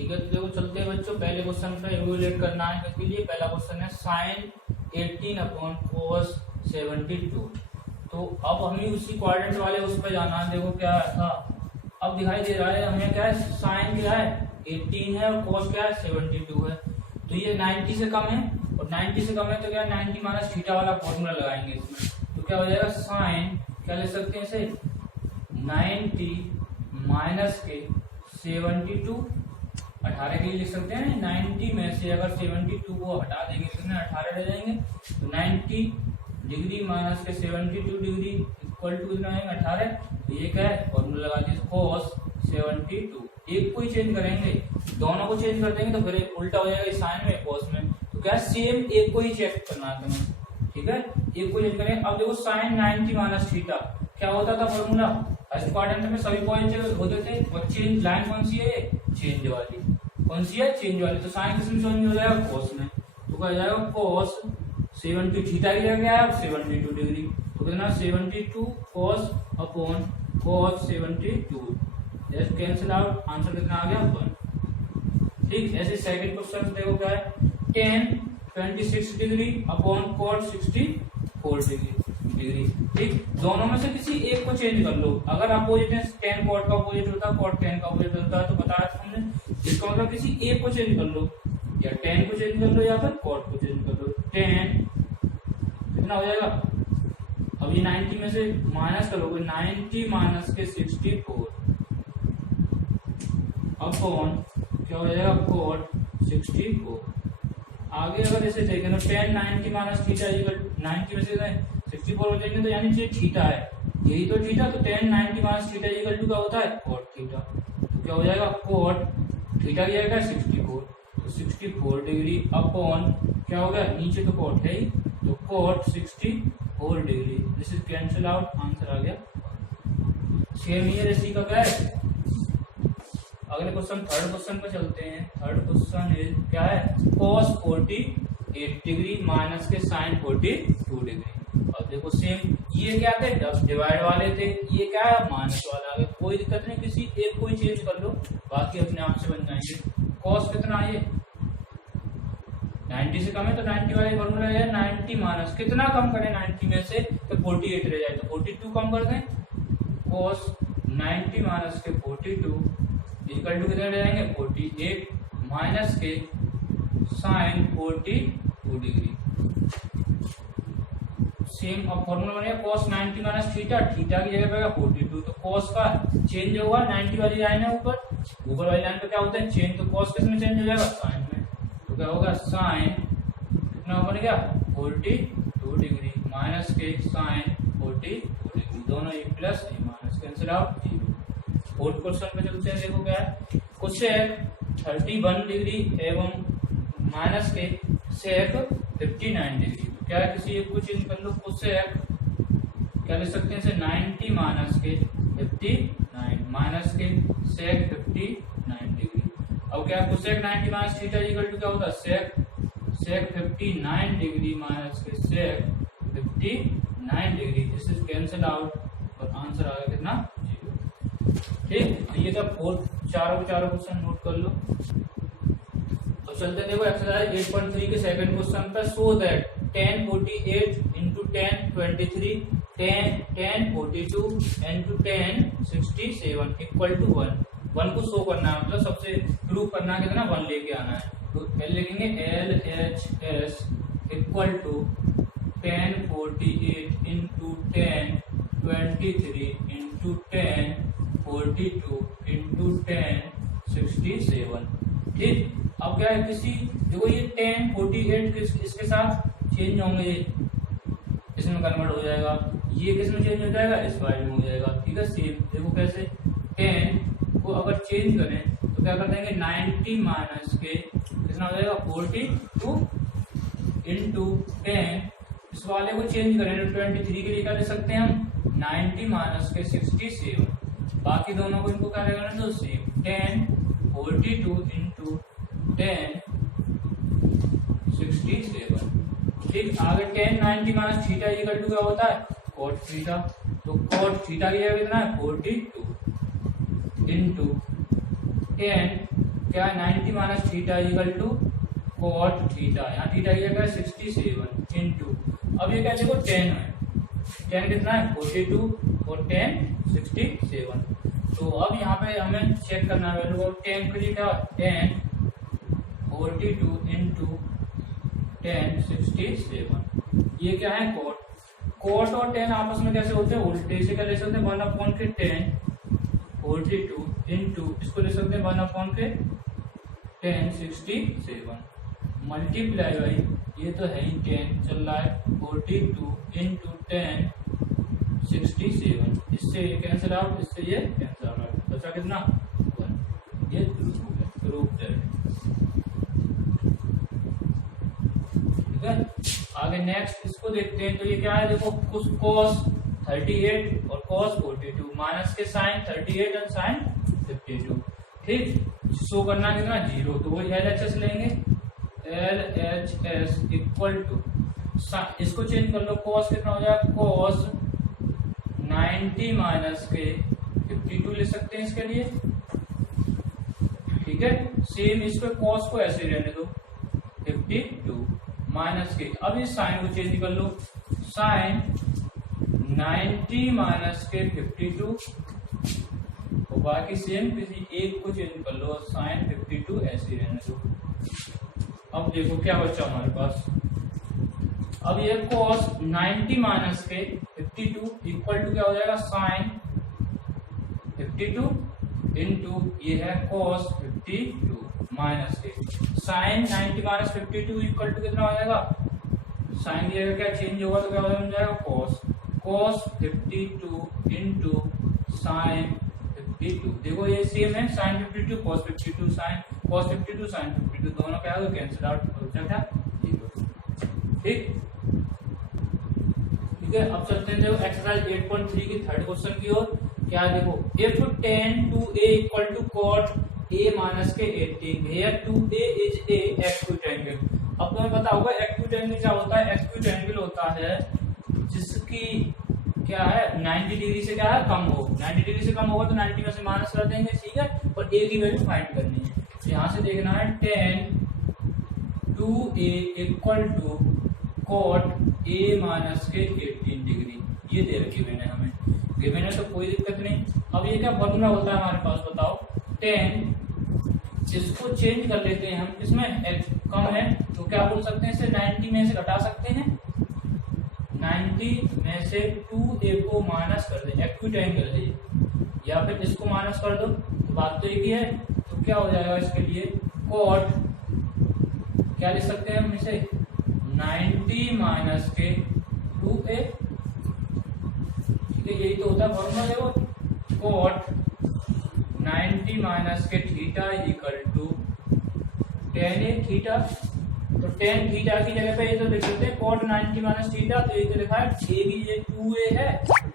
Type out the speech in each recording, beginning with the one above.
ठीक है, तो देखो चलते हैं बच्चों, पहले क्वेश्चन का इवैल्यूएट करना है। इसके लिए पहला क्वेश्चन है साइन 18/cos72। तो अब हमें उसी क्वाड्रेंट वाले उस पर जाना है। देखो क्या था, अब दिखाई दे रहा है हमें क्या है, साइन क्या है 18 है और cos क्या है 72 है। तो ये 90 से कम है और 90 से कम है तो क्या 90 माइनस थीटा वाला फॉर्मूला लगाएंगे इसमें। तो क्या हो जाएगा, साइन क्या ले सकते हैं इसे 90 माइनस के 72, 18 के लिए लिख सकते हैं। 90 में से अगर 72 को हटा देंगे तो 18 रह जाएंगे। तो 90 डिग्री माइनस के 72 डिग्री इक्वल टू कितना आएगा 18। तो ये क्या है, फॉर्मूला लगा दिए cos 72। एक को ही चेंज करेंगे, दोनों को चेंज कर देंगे तो फिर उल्टा हो जाएगा साइन में cos में। तो क्या सेम एक को ही चेक करना है तुम्हें, ठीक है, एक को चेंज करेंगे। अब देखो साइन 90 माइनस थीटा क्या होता था फॉर्मूला, फर्स्ट क्वाड्रेंट में सभी पॉइंट होते थे और चेंज लाइन कौन सी है, चेंज वाली, कौन सी है, चेंज वाली। तो साइन किस में चेंज हो जाएगा, cos में। तो क्या हो जाएगा cos 72 थीटा की जगह है 72 डिग्री। तो कितना 72 cos upon cos 72, just cancel out, answer कितना आ गया 1। ठीक, ऐसे सेकंड क्वेश्चन देखो क्या है, tan 26 degree upon cot 64 degree. ठीक, दोनों में से किसी एक को चेंज कर लो। अगर अपोजिट है, tan cot का अपोजिट होता है, cot tan का अपोजिट होता है, तो बताया था हमने। इसका मतलब किसी एक को चेंज कर लो, या tan को चेंज कर लो या फिर cot को चेंज कर लो। tan कितना हो जाएगा, अब ये 90 में से माइनस करोगे, 90 माइनस के 64 अपॉन क्या हो जाएगा cot 64। आगे अगर ऐसे देखें तो tan 90 माइनस थीटा इक्वल 90 में से 64 हो जाएंगे, तो यानी ये थीटा है, यही तो थीटा। तो tan 90 minus theta equal to क्या होता है, cot थीटा। तो क्या हो जाएगा, cot थीटा की जगह 64, तो 64 डिग्री अपॉन क्या हो गया, नीचे तो cot है ही, तो cot 64 degree. This is cancel out, answer आ गया। सेम ईयर इसी का क्या है। अगले क्वेश्चन थर्ड क्वेश्चन पे चलते हैं। थर्ड क्वेश्चन क्या है, cos 48 डिग्री माइनस के sin 42 डिग्री। अब देखो सेम, ये क्या थे डिवाइड वाले थे, ये क्या है माइनस वाला। आगे कोई दिक्कत नहीं, किसी एक को ही चेंज कर लो, बाकी अपने आप से बन जाएंगे। cos कितना है, 90 से कम है तो 90 वाले फॉर्मूला है, 90 माइनस कितना कम करें 90 में से, तो 48 रह जाए, तो 42 कम कर दें। cos 90 माइनस के 42 इक्वल टू कितने रह जाएंगे, 48 माइनस के sin 42 डिग्री। सेम अब फॉर्मूला बनेगा cos 90 माइनस थीटा, थीटा की जगह पे 42, तो cos का चेंज होगा, 90 वाली लाइन है ऊपर, ऊपर वाली लाइन पे क्या होता है चेंज, तो cos किस में चेंज हो जाएगा, sin में। तो क्या होगा, sin कितना बन गया 42 डिग्री माइनस के sin 42 डिग्री, दोनों एक प्लस एक minus, cancel out 0। Fourth question पे चलते हैं। देखो क्या है, कोसेक 31 डिग्री एवं माइनस के सेक 59 डिग्री। तो क्या है, किसी एक को चेंज कर लो। कोसेक क्या ले सकते हैं, 90 माइनस के 59 माइनस के सेक 59 डिग्री। अब क्या है, cosec 90 minus theta equal to क्या होता है, सेक 59 डिग्री माइनस के sec 59 degree. This is cancel out और आंसर आ गया कितना, 0। ठीक, तो ये था फोर्थ, चारों क्वेश्चन नोट कर लो। तो चलते देखो एक्सरसाइज 8.3 के सेकंड क्वेश्चन पे, show that tan 48 into tan 23 tan 42 into tan 67 equal to 1 को शो करना है, मतलब सबसे प्रूव करना है, कितना 1 लेके आना है। तो पहले लिखेंगे LHS equal to tan 48 into tan 23 into tan 42 into tan 67। ठीक, अब क्या है, किसी देखो ये tan 48 इसके साथ चेंज होंगे, इसमें कन्वर्ट हो जाएगा, ये किस में चेंज हो जाएगा, इस वाले में हो जाएगा। ठीक है, सेम देखो कैसे, tan को अगर चेंज करें तो क्या कर देंगे, 90 माइनस के कितना हो जाएगा 42 इंटू 10, इस वाले को चेंज करें तो 23 के लिए क्या ले सकते हैं हम, 90 माइनस के 67, बाकी दोनों को इनको क्या करना तो सेम, 10 42 इंटू 10 67। ठीक, आगे tan 90 minus theta equal to क्या होता है, cot थीटा। तो cot थीटा की जगह कितना है 42 इंटू 10 क्या है 90 minus theta equal to cot theta, यहाँ थीटा की जगह 67 इंटू, अब ये क्या देखो 10 है, 10 कितना है 42 और 10 67। तो अब यहाँ पे हमें चेक करना है वैल्यू, 10 के लिए क्या 10 42 इंटू 10 67, ये क्या है कॉट। कॉट और 10 आपस में कैसे होते हैं उल्टे, से क्या ले सकते हैं 1/10 42 इंटू इसको ले सकते हैं 1/10 67 मल्टीप्लाई बाई ये तो है ही 10 चल रहा है 42 इंटू 10 67, इससे ये कैंसिल आउट, इससे ये कैंसिल आउट, बचा कितना 1, ये प्रूफ है। ठीक है, आगे नेक्स्ट इसको देखते हैं। तो ये क्या है देखो cos 38 और cos 42 माइनस के साइन 38 और साइन 52, ठीक, शो करना कितना 0, तो वो LHS लेंगे, LHS इक्वल टू इसको चेंज कर लो, cos कितना हो जाएगा cos 90 माइनस के 52 ले सकते हैं इसके लिए। ठीक है, सेम इसको cos को ऐसे रहने दो 52 माइनस के, अब इस साइन को चेंज कर लो, साइन 90 माइनस के 52 और बाकी सेम किसी एक को चेंज कर लो, साइन 52 ऐसे रहने दो। अब देखो क्या बचा हमारे पास, अब ये cos 90 माइनस के 52 इक्वल टू क्या हो जाएगा साइन 52 इंटू ये है cos 52 माइनस के, साइन 90 माइनस 52 इक्वल टू कितना हो जाएगा, साइन ये क्या चेंज होगा तो क्या हो जाएगा cos 52 इंटू साइन 52, देखो ये सेम है sine 52 cos 52 sine cos 52 sine 52 दोनों क्या होगा कैंसिल आउट हो जाएगा 0। ठीक है, अब चलते हैं देखो एक्सरसाइज 8.3 की थर्ड क्वेश्चन की ओर। क्या देखो if tan 2a equal to cot a minus के 18 where 2a is a acute angle। अब तुम्हें पता होगा एक्यूट एंगल क्या होता है, एक्यूट एंगल होता है जिसकी क्या है 90 डिग्री से क्या है कम हो, 90 डिग्री से कम होगा तो 90 में से माइनस कर देंगे, ठीक है, और a की वैल्यू फाइंड करनी है। तो यहाँ से देखना है tan 2a equal to cot a minus के 18 डिग्री, ये दे रखी गिवन है हमें, गिवन है तो कोई दिक्कत नहीं। अब ये क्या फॉर्मूला होता है हमारे पास बताओ, tan इसको चेंज कर लेते हैं हम, इसमें x कम है तो क्या बोल सकते हैं, इसे 90 में से घटा सकते हैं, 90 में से 2a को माइनस कर दें, एक्यूट एंगल है ये, या फिर इसको माइनस कर दो तो बात तो एक ही है। तो क्या हो जाएगा इसके लिए cot क्या लिख सकते हैं हम इसे 90 माइनस के 2a, ठीक है, यही तो होता है फॉर्मूला देखो cot 90 माइनस के theta equal to tan a theta, तो tan थीटा की जगह पे ये तो लिख सकते हैं cot 90 माइनस थीटा, तो ये तो लिखा है a की ये 2a है,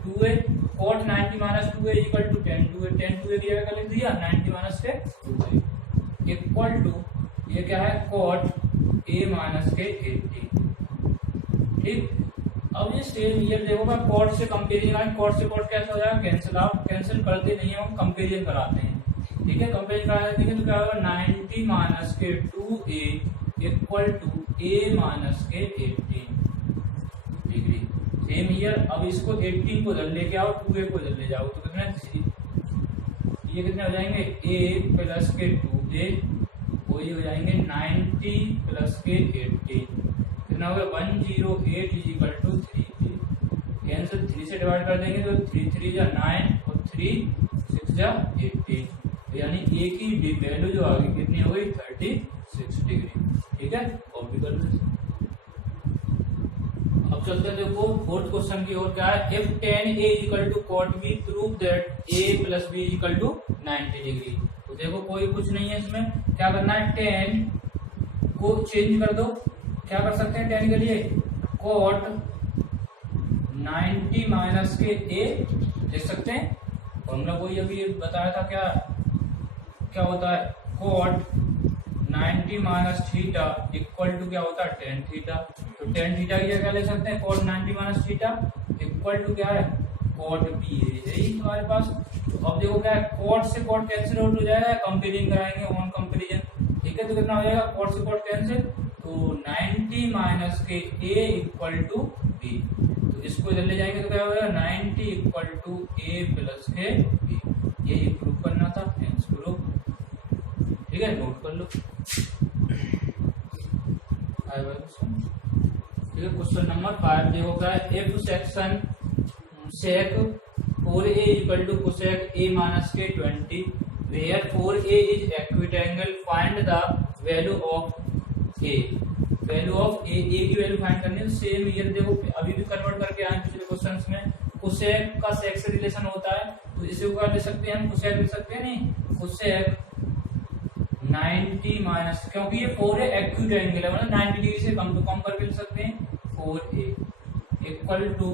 2a cot 90 minus 2a equal to tan 2a, tan 2a की जगह लिख दिया 90 माइनस के 2a इक्वल टू ये क्या है cot a माइनस के 80। ठीक, अब ये सेम ये देखो मैं कॉट से कंपेरिजन, कॉट से कॉट कैसे हो जाएगा कैंसिल आउट, कैंसिल करते नहीं है हम कंपेरिजन कराते हैं। ठीक है, कंपेरिजन कराते हैं तो क्या होगा 90 माइनस के 2a equal to a minus के 18 डिग्री, सेम हियर। अब इसको 18 को इधर लेके आओ, 2a को इधर ले जाओ तो कितने ये कितने हो जाएंगे a प्लस के 2a, वही हो जाएंगे 90 प्लस के 18, कितना हो गया 108 is equal to 3a, cancel 3 से डिवाइड कर देंगे तो 3 3 जा 9 और 3 6 जा 18, यानी a की वैल्यू जो आ गई कितनी हो गई 36 डिग्री। ठीक है, और भी कर लो। अब चलते हैं देखो फोर्थ क्वेश्चन की ओर। क्या है if tan a is equal to cot b prove that a plus b is equal to 90 degree. तो देखो कोई कुछ नहीं है इसमें, क्या करना है tan को चेंज कर दो, क्या कर सकते हैं tan के लिए cot 90 माइनस के a देख सकते हैं, फॉर्मूला कोई अभी बताया था, क्या क्या होता है cot 90 minus theta equal to क्या होता है tan थीटा, तो tan थीटा की जगह ले सकते हैं cot 90 minus theta equal to क्या है cot b है यही तुम्हारे पास। तो अब देखो क्या है cot से cot कैंसिल आउट हो जाएगा, कंपेरिजन कराएंगे, ऑन कंपेरिजन ठीक है, तो कितना हो जाएगा, कॉट से कॉट कैंसिल, तो 90 माइनस के a इक्वल टू b, तो इसको इधर ले जाएंगे तो क्या हो जाएगा 90 इक्वल टू a प्लस के b। ये प्रूफ करना था, हेंस प्रूफ। ठीक है, नोट कर लो। ठीक है, क्वेश्चन नंबर 5 देखो क्या है, if section sec 4a equal to cosec a minus के 20 where 4a is acute angle, find the value of a। Value of a की वैल्यू फाइंड करनी है। सेम ईयर देखो अभी भी कन्वर्ट करके आए पिछले क्वेश्चंस में, कोसेक का सेक से रिलेशन होता है, तो इसे क्या ले सकते हैं हम, कोसेक लिख सकते हैं, नहीं कोसेक 90 माइनस, क्योंकि ये 4a एक्यूट एंगल है, मतलब 90 डिग्री से कम तो कम करके लिख सकते हैं, 4a equal to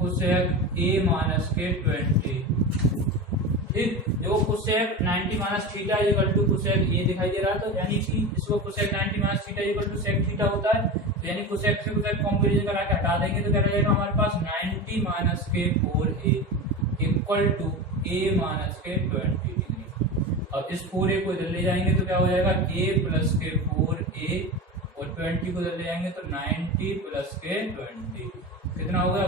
cosec a minus के 20। ठीक, देखो cosec 90 minus theta equal to cosec a दिखाई दे रहा है, तो यानी कि इसको cosec 90 minus theta equal to sec theta होता है, तो यानी कोसेक से कोसेक कंपैरिजन करा के हटा देंगे तो क्या रहेगा हमारे पास 90 माइनस के 4a equal to a minus के 20 डिग्री। अब इस 4a को इधर ले जाएंगे तो क्या हो जाएगा a प्लस के 4a और 20 को इधर ले जाएंगे तो 90 प्लस के 20, कितना होगा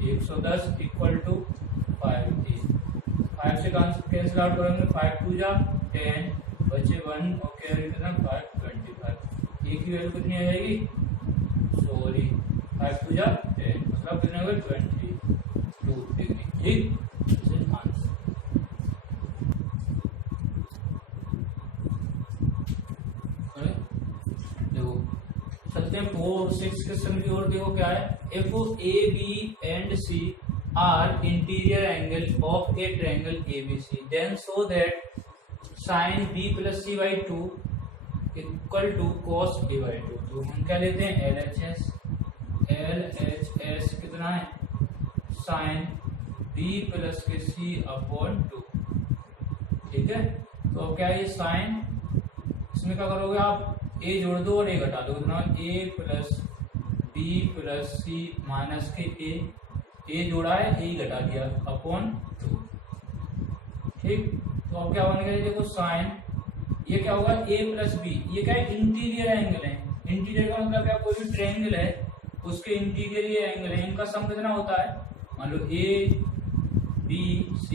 110 इक्वल टू 5a। 5 से कैंसिल आउट करेंगे, 5 2 जा 10 बचे 1 और कैरी कितना 5 25। a की वैल्यू कितनी आ जाएगी, सॉरी 5 2 जा 10, मतलब कितना होगा 22 डिग्री। ठीक, आंसर। देखो चलते हैं 4-6 क्वेश्चन की ओर। देखो क्या है, if a b and c are interior angle of a triangle ABC, then show that sin b plus c by 2 equal to cos a by 2। तो हम क्या लेते हैं LHS कितना है, sin b प्लस के c अपॉन 2। ठीक है, तो अब क्या है ये साइन, इसमें क्या करोगे आप a जोड़ दो और a घटा दो, कितना a plus b plus c minus के a जोड़ा है a घटा दिया अपॉन 2। ठीक, तो अब क्या बनेगा, देखो साइन, ये क्या होगा a प्लस b, ये क्या है इंटीरियर एंगल है। इंटीरियर का मतलब क्या, कोई भी ट्रायंगल है उसके इंटीरियर ये एंगल है, इनका सम कितना होता है, मान लो a b c,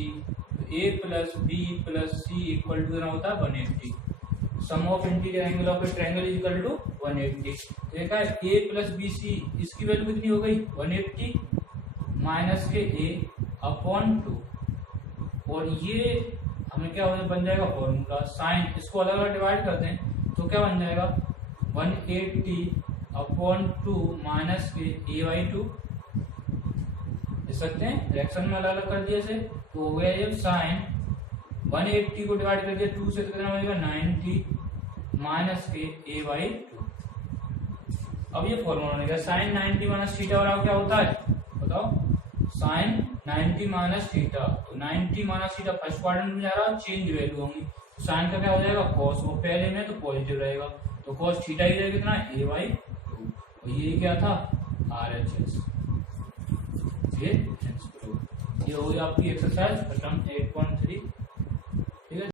तो a plus b plus c equal to कितना होता है 180। Sum of interior angle of a triangle is equal to 180। देखा है a प्लस बी सी, इसकी वैल्यू कितनी हो गई 180 माइनस के a अपॉन 2, और ये हमें क्या बन जाएगा फॉर्मूला साइन, इसको अलग अलग डिवाइड कर दें तो क्या बन जाएगा 180 अपॉन 2 माइनस के a बाई 2, लिख सकते हैं रिएक्शन में अलग अलग कर दिया से, तो हो गया ये साइन 180 को डिवाइड कर दिया 2 से तो कितना बनेगा 90 माइनस के a बाई 2। अब ये फॉर्मूला बनेगा साइन 90 माइनस थीटा, और क्या होता है बताओ, साइन 90 माइनस थीटा, तो 90 माइनस थीटा फर्स्ट क्वाड्रेंट में जा रहा है, चेंज वैल्यू होंगी, तो साइन का क्या हो जाएगा कॉस, वो पहले में तो पॉजिटिव रहेगा, तो कॉस थीटा ही रहेगा कितना a बाई 2, और ये क्या था RHS। ये हो गया आपकी एक्सरसाइज खत्म 8.3। ठीक है।